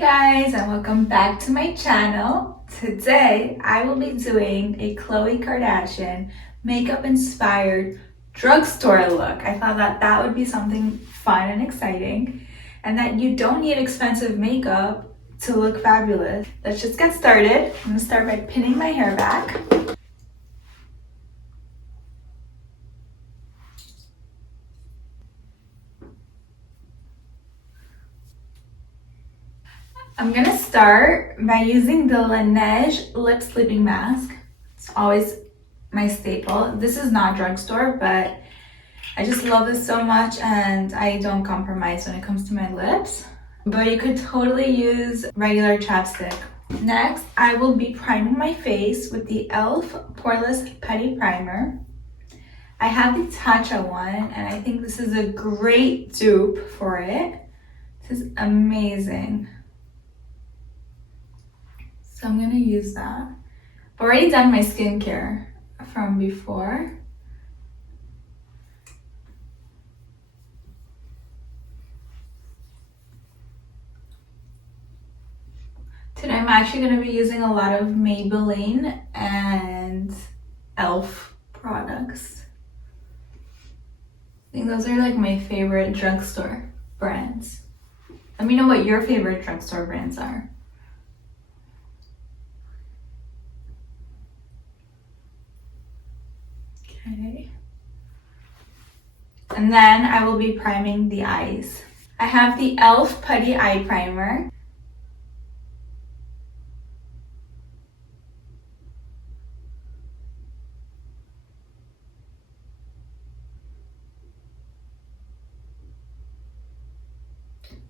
Guys, and welcome back to my channel. Today I will be doing a Khloe Kardashian makeup inspired drugstore look. I thought that would be something fun and exciting, and that you don't need expensive makeup to look fabulous. Let's just get started. I'm gonna start by pinning my hair back. I'm gonna start by using the Laneige Lip Sleeping Mask. It's always my staple. This is not drugstore, but I just love this so much and I don't compromise when it comes to my lips. But you could totally use regular chapstick. Next, I will be priming my face with the e.l.f. Poreless Putty Primer. I have the Tatcha one and I think this is a great dupe for it. This is amazing. So I'm gonna use that. I've already done my skincare from before. Today I'm actually gonna be using a lot of Maybelline and e.l.f. products. I think those are like my favorite drugstore brands. Let me know what your favorite drugstore brands are. Okay. And then I will be priming the eyes. I have the e.l.f. Putty Eye Primer.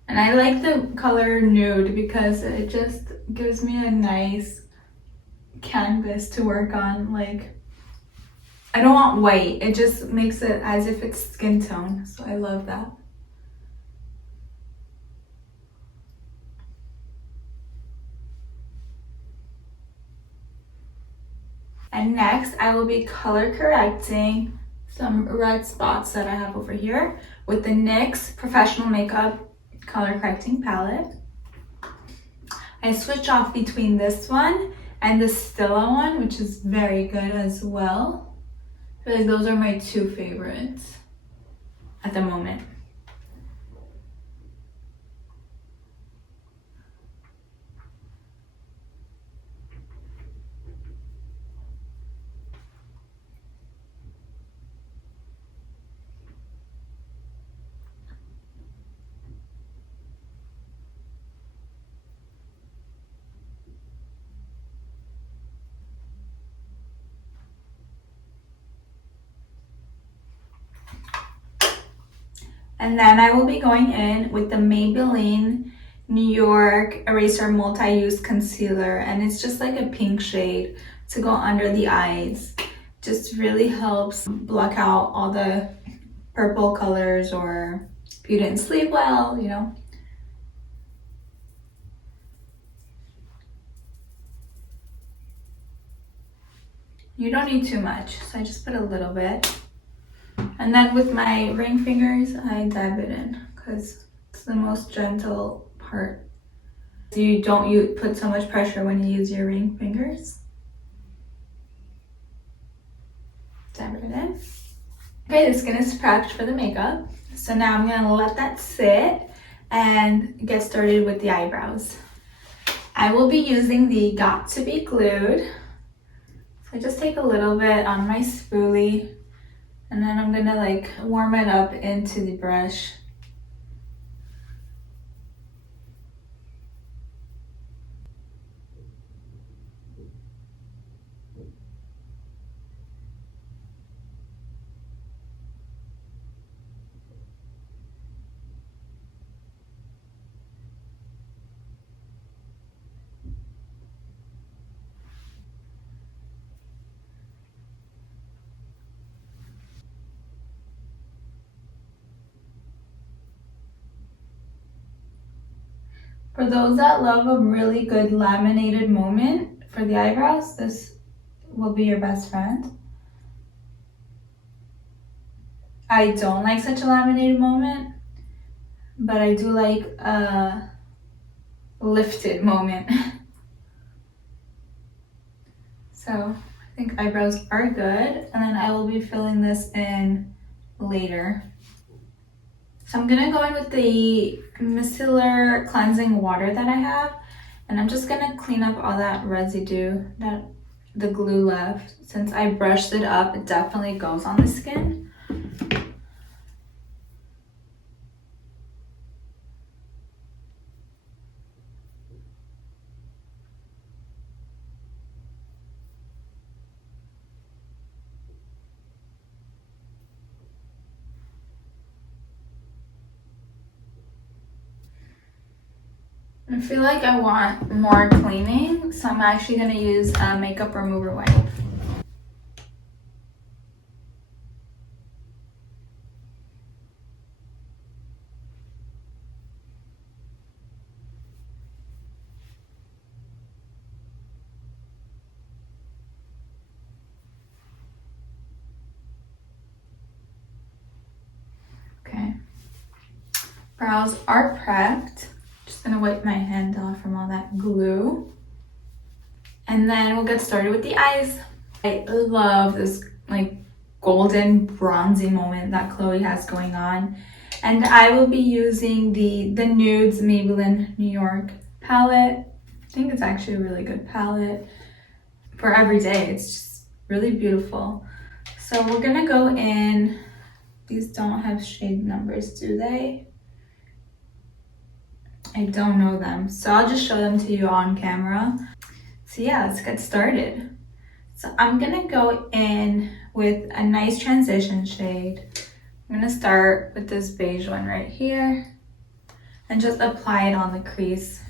And I like the color nude because it just gives me a nice canvas to work on. Like, I don't want white. It just makes it as if it's skin tone. So I love that. And next, I will be color correcting some red spots that I have over here with the NYX Professional Makeup Color Correcting Palette. I switch off between this one and the Stila one, which is very good as well. I feel like those are my two favorites at the moment. And then I will be going in with the Maybelline New York Eraser Multi-Use Concealer. And it's just like a pink shade to go under the eyes. Just really helps block out all the purple colors, or if you didn't sleep well, you know. You don't need too much, so I just put a little bit. And then with my ring fingers, I dab it in because it's the most gentle part. You don't put so much pressure when you use your ring fingers. Dab it in. Okay, the skin is prepped for the makeup. So now I'm gonna let that sit and get started with the eyebrows. I will be using the Got To Be Glued. So I just take a little bit on my spoolie, and then I'm gonna like warm it up into the brush. For those that love a really good laminated moment for the eyebrows, this will be your best friend. I don't like such a laminated moment, but I do like a lifted moment. So I think eyebrows are good, and then I will be filling this in later. So I'm gonna go in with the micellar cleansing water that I have, and I'm just gonna clean up all that residue that the glue left. Since I brushed it up, it definitely goes on the skin. I feel like I want more cleaning, so I'm actually gonna use a makeup remover wipe. Okay, brows are prepped. Just gonna wipe my hand off from all that glue. And then we'll get started with the eyes. I love this like golden bronzy moment that Khloe has going on. And I will be using the Nudes Maybelline New York palette. I think it's actually a really good palette for every day. It's just really beautiful. So we're gonna go in. These don't have shade numbers, do they? I don't know them, so I'll just show them to you on camera. So yeah, let's get started. So I'm gonna go in with a nice transition shade. I'm gonna start with this beige one right here and just apply it on the crease.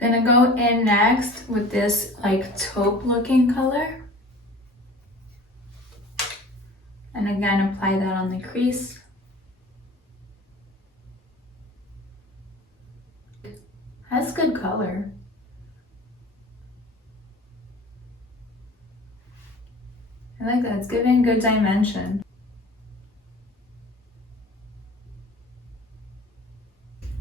Gonna go in next with this like taupe looking color. And again, apply that on the crease. Has good color. I like that, it's giving good dimension.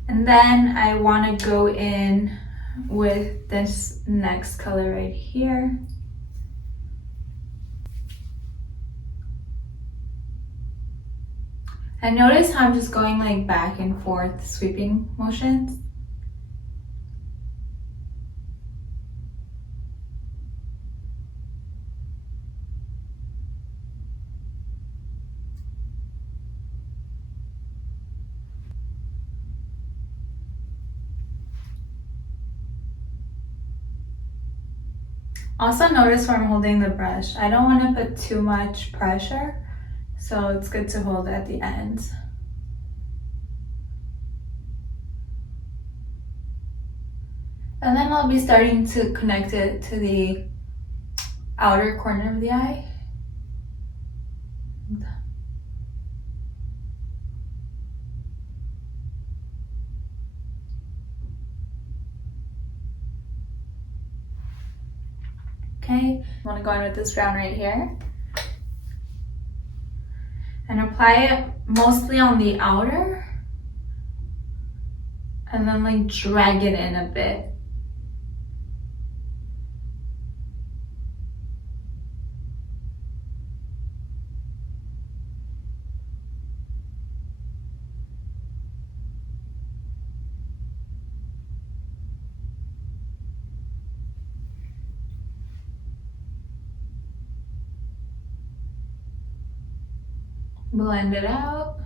And then I wanna go in with this next color right here. And notice how I'm just going like back and forth, sweeping motions. Also notice where I'm holding the brush. I don't want to put too much pressure, so it's good to hold at the ends. And then I'll be starting to connect it to the outer corner of the eye. Okay, I want to go in with this brown right here. And apply it mostly on the outer. And then like drag it in a bit. Blend it out.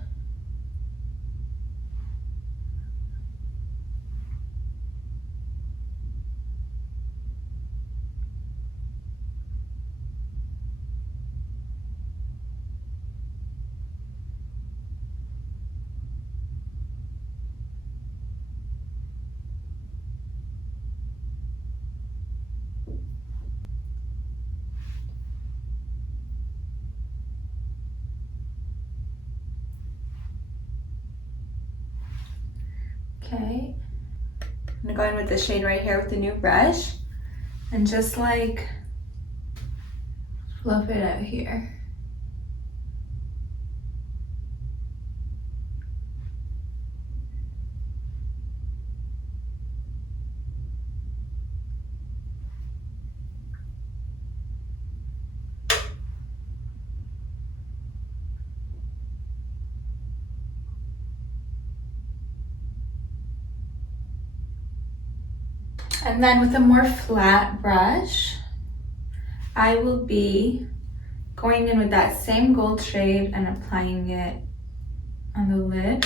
Okay. I'm gonna go in with the shade right here with the new brush and just like fluff it out here. And then with a more flat brush, I will be going in with that same gold shade and applying it on the lid.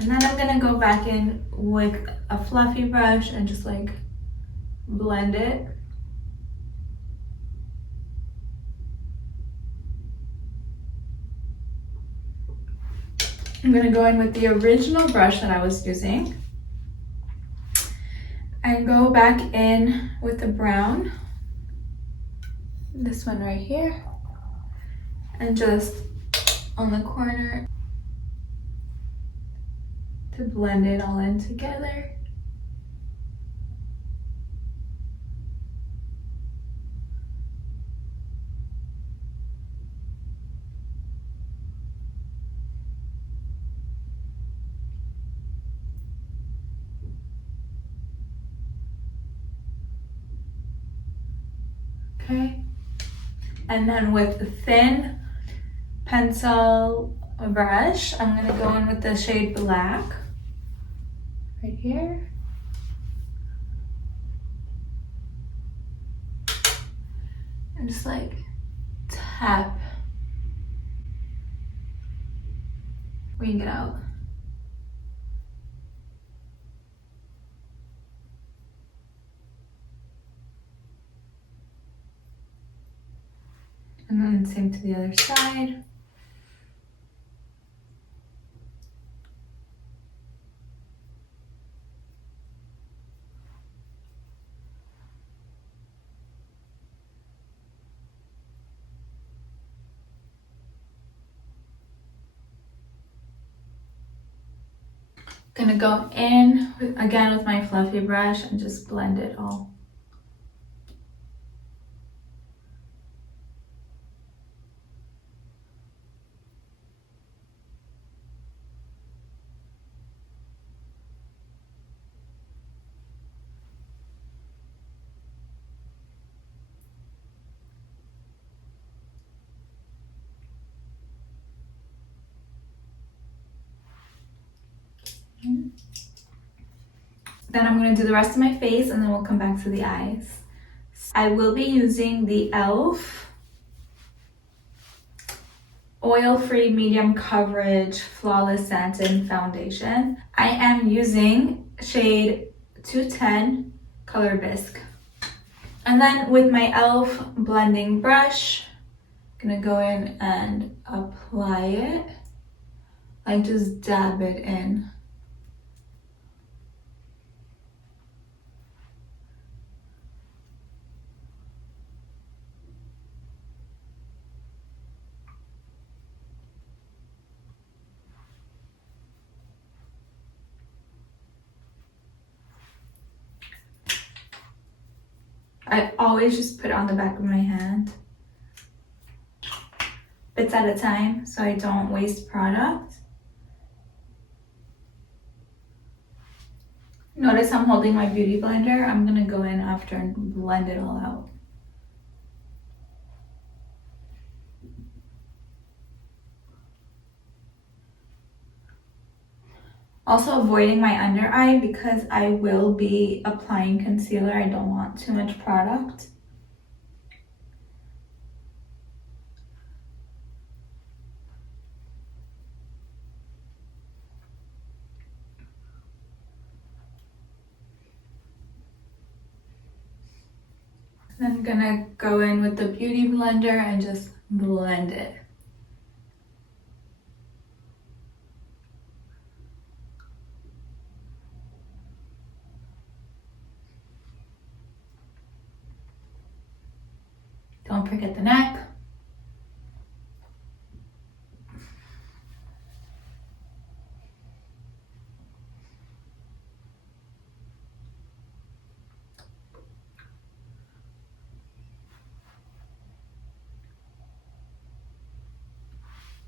And then I'm gonna go back in with a fluffy brush and just like blend it. I'm gonna go in with the original brush that I was using and go back in with the brown, this one right here, and just on the corner to blend it all in together. Okay, and then with the thin pencil brush, I'm gonna go in with the shade black right here. And just like tap, wring it out. And then same to the other side. Gonna go in again with my fluffy brush and just blend it all. Then I'm going to do the rest of my face and then we'll come back to the eyes. I will be using the e.l.f. Oil-Free Medium Coverage Flawless Satin Foundation. I am using shade 210 Color Bisque. And then with my e.l.f. blending brush, I'm going to go in and apply it. Like just dab it in. I always just put it on the back of my hand, bits at a time, so I don't waste product. Notice I'm holding my beauty blender. I'm gonna go in after and blend it all out. Also avoiding my under eye because I will be applying concealer. I don't want too much product. Then I'm gonna go in with the beauty blender and just blend it. Don't forget the neck.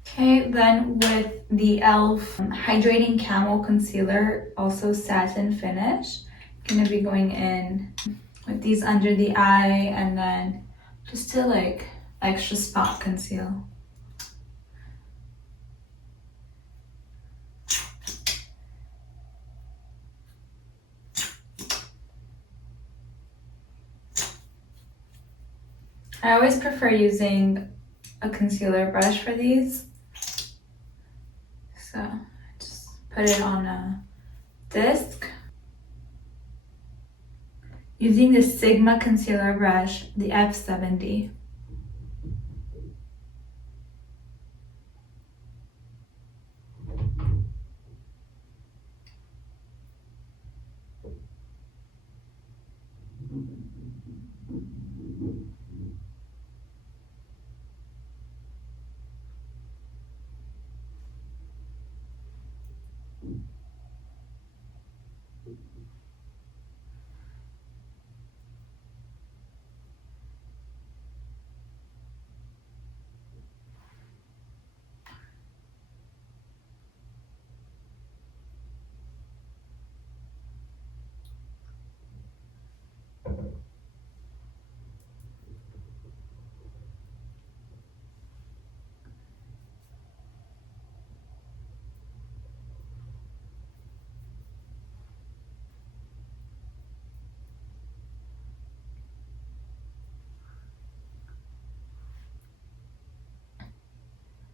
Okay, then with the e.l.f. Hydrating Camel Concealer, also satin finish, gonna be going in with these under the eye and then just to like extra spot conceal. I always prefer using a concealer brush for these. So just put it on a disc. Using the Sigma concealer brush, the F70.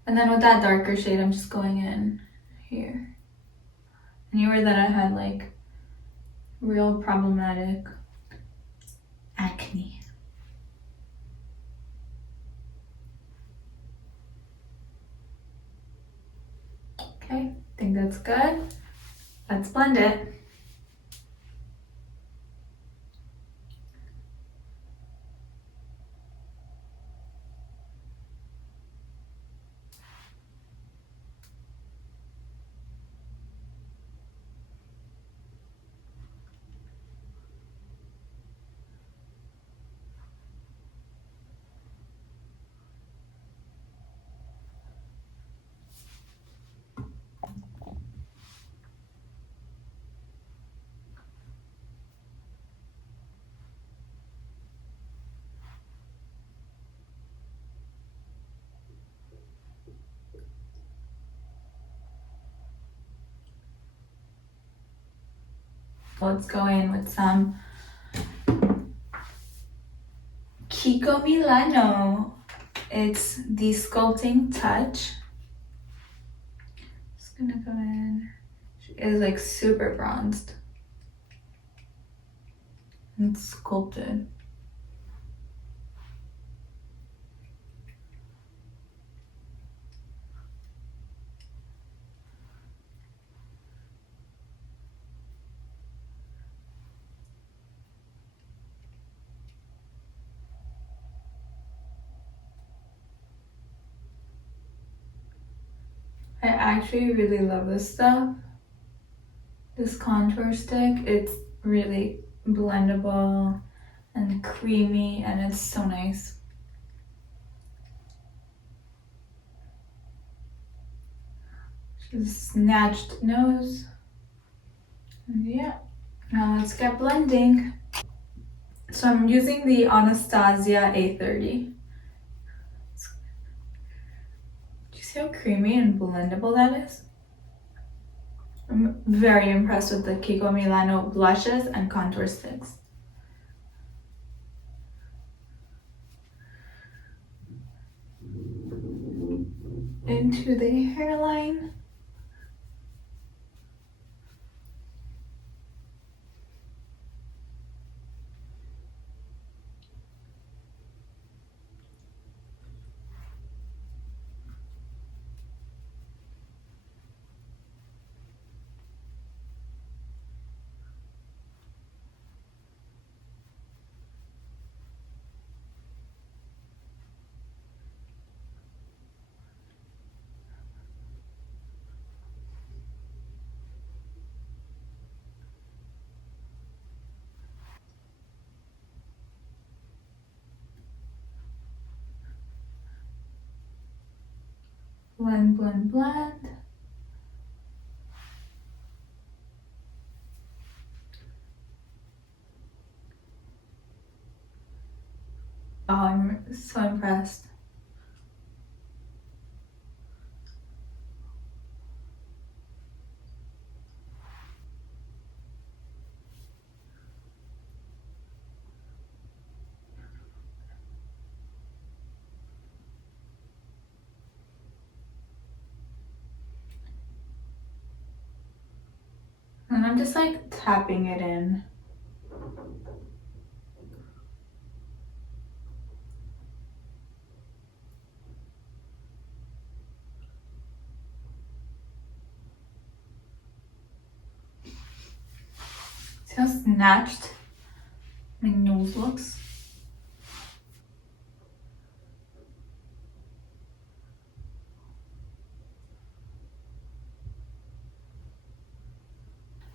And then with that darker shade, I'm just going in here. Anywhere that I had like real problematic acne. Okay, I think that's good. Let's blend it. Let's go in with some Kiko Milano. It's the Sculpting Touch. Just gonna go in. She is like super bronzed and sculpted. I actually really love this stuff. This contour stick, it's really blendable and creamy and it's so nice. Just snatched nose. And yeah, now let's get blending. So I'm using the Anastasia A30. Do you see how creamy and blendable that is? I'm very impressed with the Kiko Milano blushes and contour sticks. Into the hairline. blend, blend, blend. Oh, I'm so impressed. And I'm just like tapping it in. See how snatched my nose looks?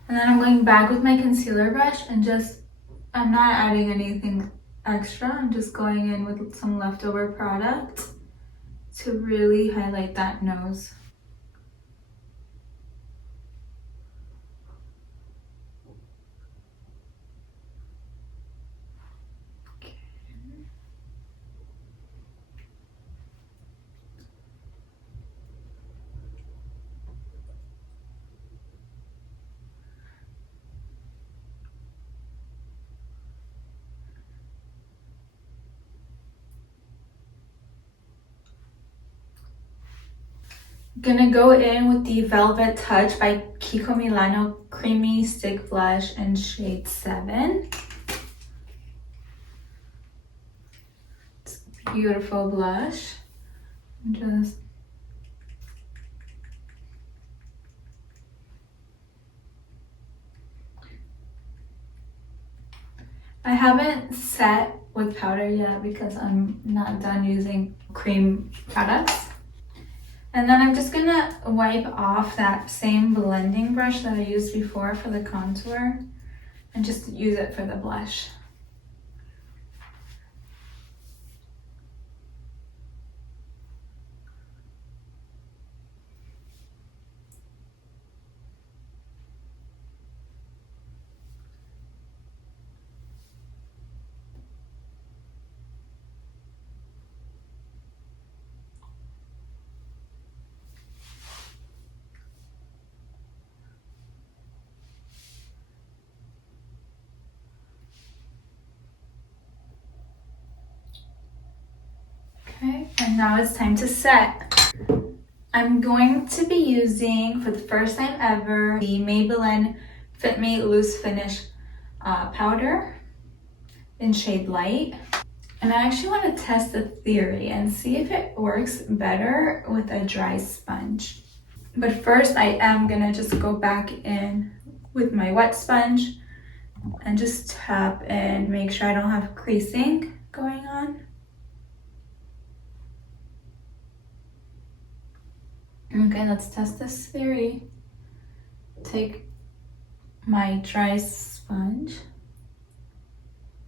And then I'm going back with my concealer brush and I'm not adding anything extra. I'm just going in with some leftover product to really highlight that nose. Gonna go in with the Velvet Touch by Kiko Milano Creamy Stick Blush in shade 7. It's a beautiful blush. I haven't set with powder yet because I'm not done using cream products. And then I'm just gonna wipe off that same blending brush that I used before for the contour and just use it for the blush. Okay, and now it's time to set. I'm going to be using, for the first time ever, the Maybelline Fit Me Loose Finish powder in shade Light. And I actually want to test the theory and see if it works better with a dry sponge. But first I am gonna just go back in with my wet sponge and just tap and make sure I don't have creasing going on. Okay, let's test this theory. Take my dry sponge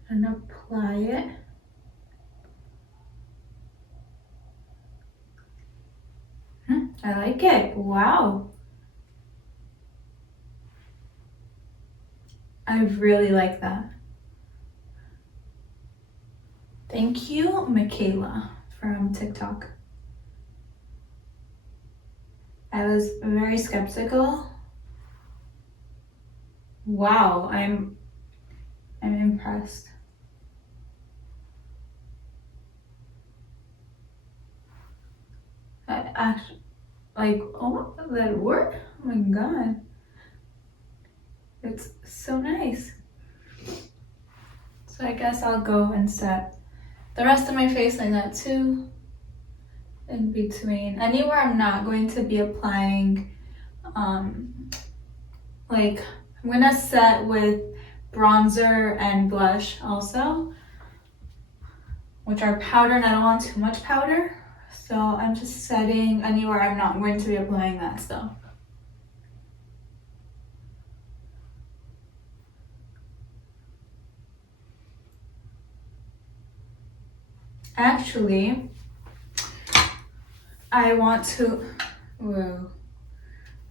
and apply it. I like it. Wow. I really like that. Thank you, Michaela from TikTok. I was very skeptical. Wow, I'm impressed. I actually, like, oh, that worked? Oh my god. It's so nice. So I guess I'll go and set the rest of my face like that too. In between. Anywhere I'm not going to be applying, like, I'm gonna set with bronzer and blush also, which are powder, and I don't want too much powder. So I'm just setting anywhere I'm not going to be applying that stuff. Actually, I want to, whoa.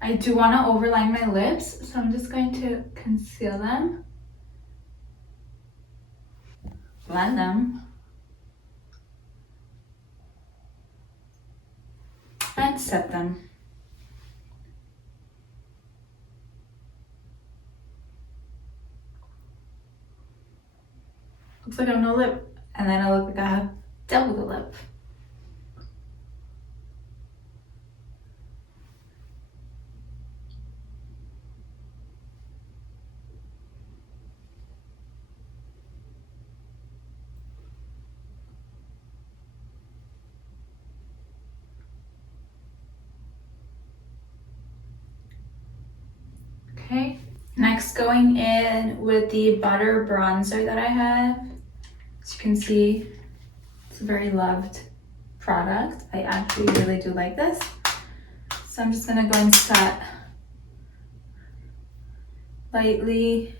I do want to overline my lips, so I'm just going to conceal them, blend them, and set them. Looks like I have no lip, and then I look like I have double the lip. Okay, next going in with the butter bronzer that I have. As you can see, it's a very loved product. I actually really do like this. So I'm just gonna go and set lightly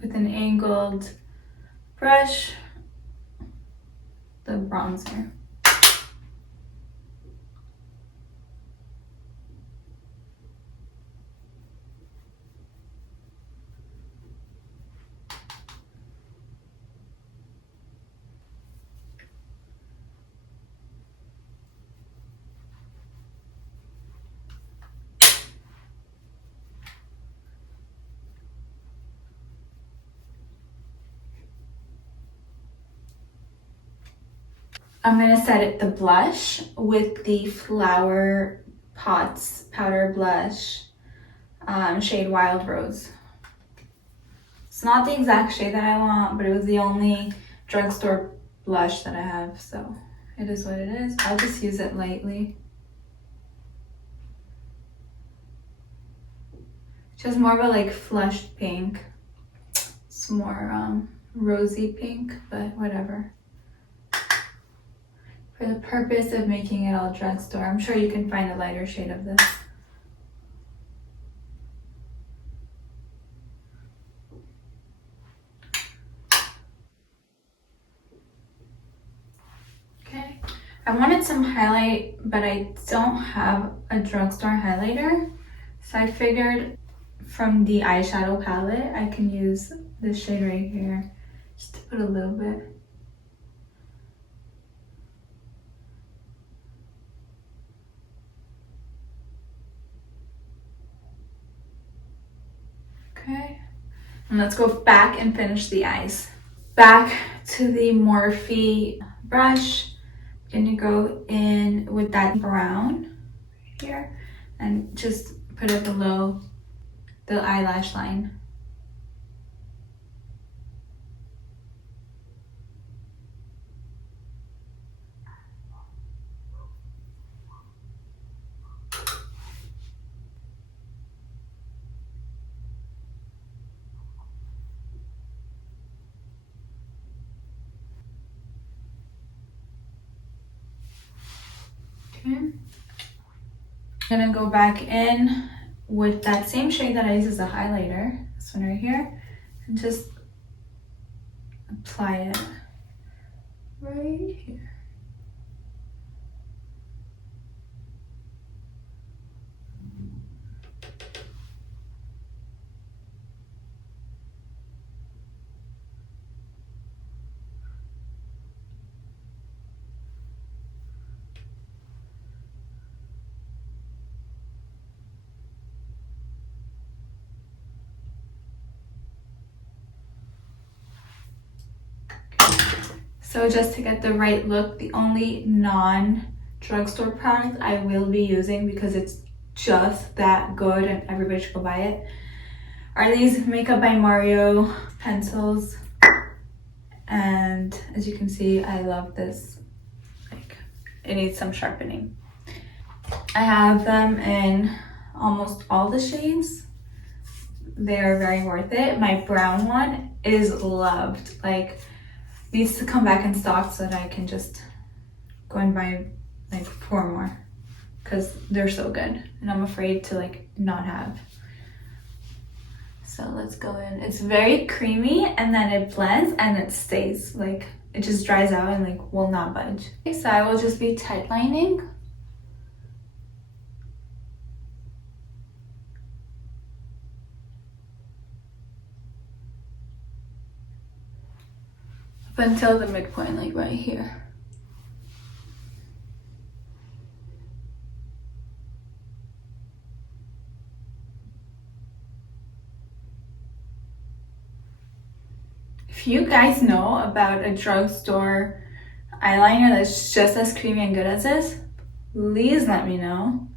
with an angled brush the bronzer. I'm gonna set it the blush with the Flower Pots Powder Blush, shade Wild Rose. It's not the exact shade that I want, but it was the only drugstore blush that I have, so it is what it is. I'll just use it lightly. It's just more of a like flushed pink. It's more rosy pink, but whatever. For the purpose of making it all drugstore, I'm sure you can find a lighter shade of this. Okay, I wanted some highlight, but I don't have a drugstore highlighter. So I figured from the eyeshadow palette, I can use this shade right here, just to put a little bit. Okay, and let's go back and finish the eyes. Back to the Morphe brush. I'm gonna go in with that brown right here and just put it below the eyelash line. Okay. I'm gonna go back in with that same shade that I use as a highlighter, this one right here, and just apply it right here. So just to get the right look, the only non-drugstore product I will be using, because it's just that good and everybody should go buy it, are these Makeup by Mario pencils. And as you can see, I love this. Like, it needs some sharpening. I have them in almost all the shades. They are very worth it. My brown one is loved. Like, needs to come back in stock so that I can just go and buy like 4 more, because they're so good and I'm afraid to like not have. So let's go in. It's very creamy and then it blends and it stays, like it just dries out and like will not budge. Okay, so I will just be tight lining until the midpoint, like right here. If you guys know about a drugstore eyeliner that's just as creamy and good as this, please let me know.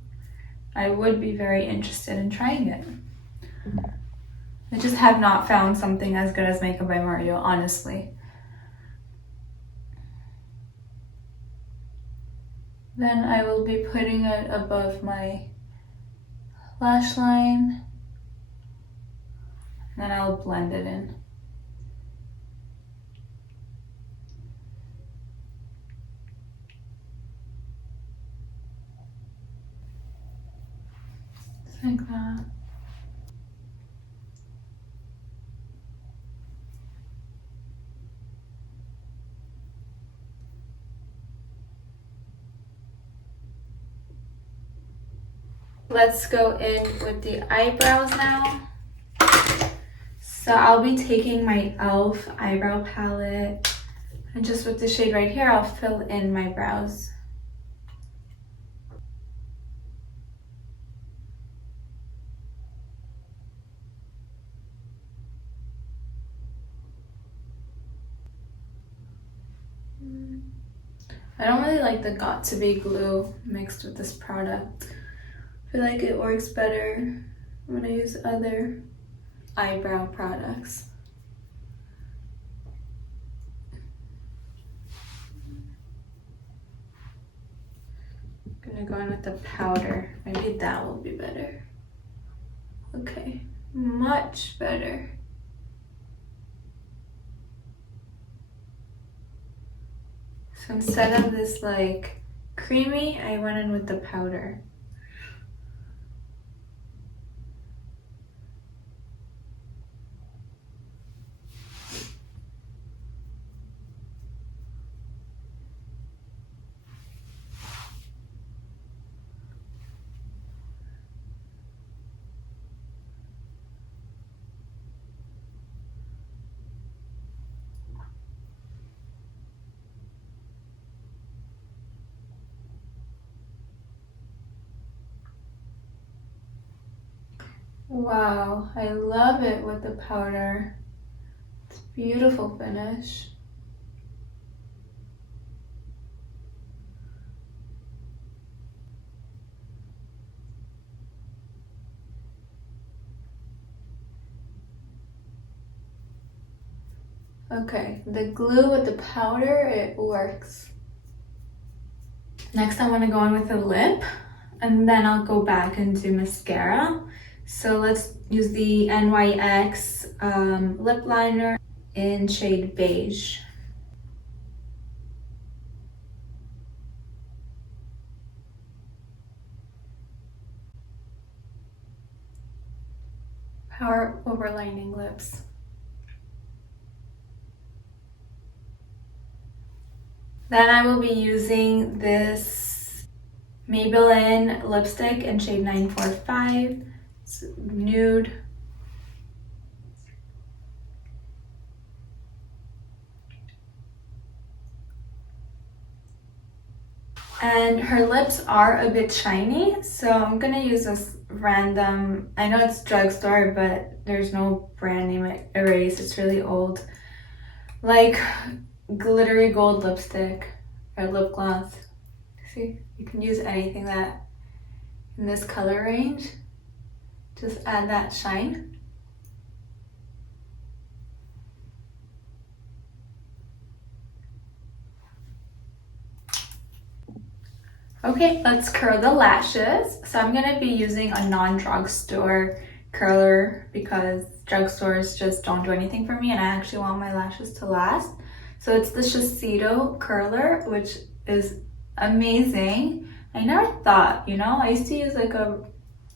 I would be very interested in trying it. I just have not found something as good as Makeup by Mario, honestly. Then I will be putting it above my lash line. Then I'll blend it in. Just like that. Let's go in with the eyebrows now. So I'll be taking my e.l.f. eyebrow palette, and just with the shade right here, I'll fill in my brows. I don't really like the Got To Be glue mixed with this product. I feel like it works better when I use other eyebrow products. I'm gonna go in with the powder. Maybe that will be better. Okay, much better. So instead of this like creamy, I went in with the powder. Wow, I love it with the powder. It's a beautiful finish. Okay, the glue with the powder, it works. Next I want to go in with the lip, and then I'll go back into mascara. So let's use the NYX lip liner in shade beige. Power overlining lips. Then I will be using this Maybelline lipstick in shade 945. It's nude. And her lips are a bit shiny, so I'm gonna use this random, I know it's drugstore, but there's no brand name erase, it's really old, like glittery gold lipstick or lip gloss. See, you can use anything that in this color range, just add that shine. Okay, let's curl the lashes. So I'm gonna be using a non-drugstore curler because drugstores just don't do anything for me, and I actually want my lashes to last. So it's the Shiseido curler, which is amazing. I never thought, you know, I used to use like a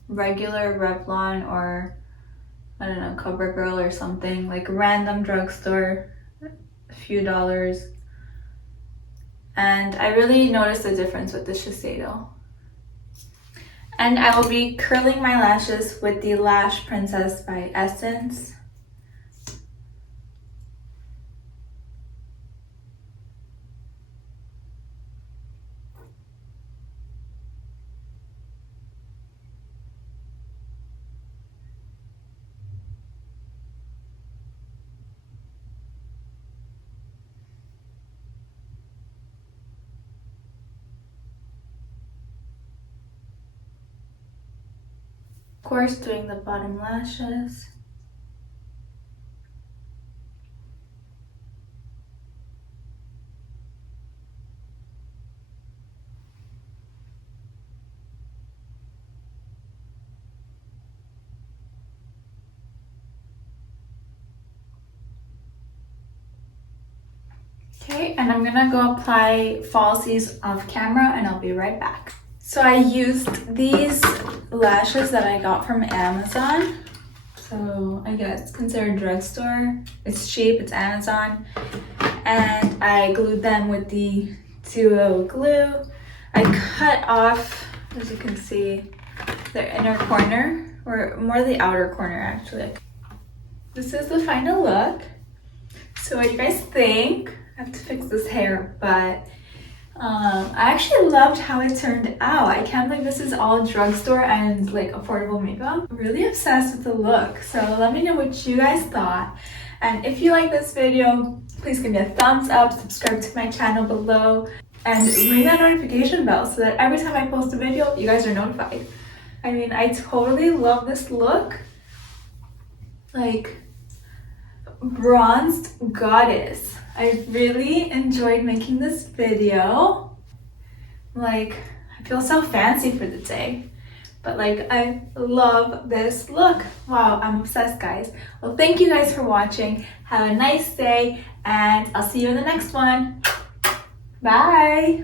regular Revlon or I don't know, CoverGirl or something, like random drugstore, a few dollars. And I really noticed the difference with the Shiseido. And I will be curling my lashes with the Lash Princess by Essence. Of course, doing the bottom lashes. Okay, and I'm gonna go apply falsies off camera and I'll be right back. So I used these lashes that I got from Amazon. So I guess considered drugstore. It's cheap, it's Amazon. And I glued them with the duo glue. I cut off, as you can see, the inner corner, or more the outer corner actually. This is the final look. So what do you guys think? I have to fix this hair, but I actually loved how it turned out. I can't believe this is all drugstore and like affordable makeup. I'm really obsessed with the look. So let me know what you guys thought. And if you like this video, please give me a thumbs up, subscribe to my channel below, and ring that notification bell so that every time I post a video, you guys are notified. I mean, I totally love this look. Like, bronzed goddess. I really enjoyed making this video. Like, I feel so fancy for the day. But like, I love this look. Wow, I'm obsessed, guys. Well, thank you guys for watching. Have a nice day, and I'll see you in the next one. Bye.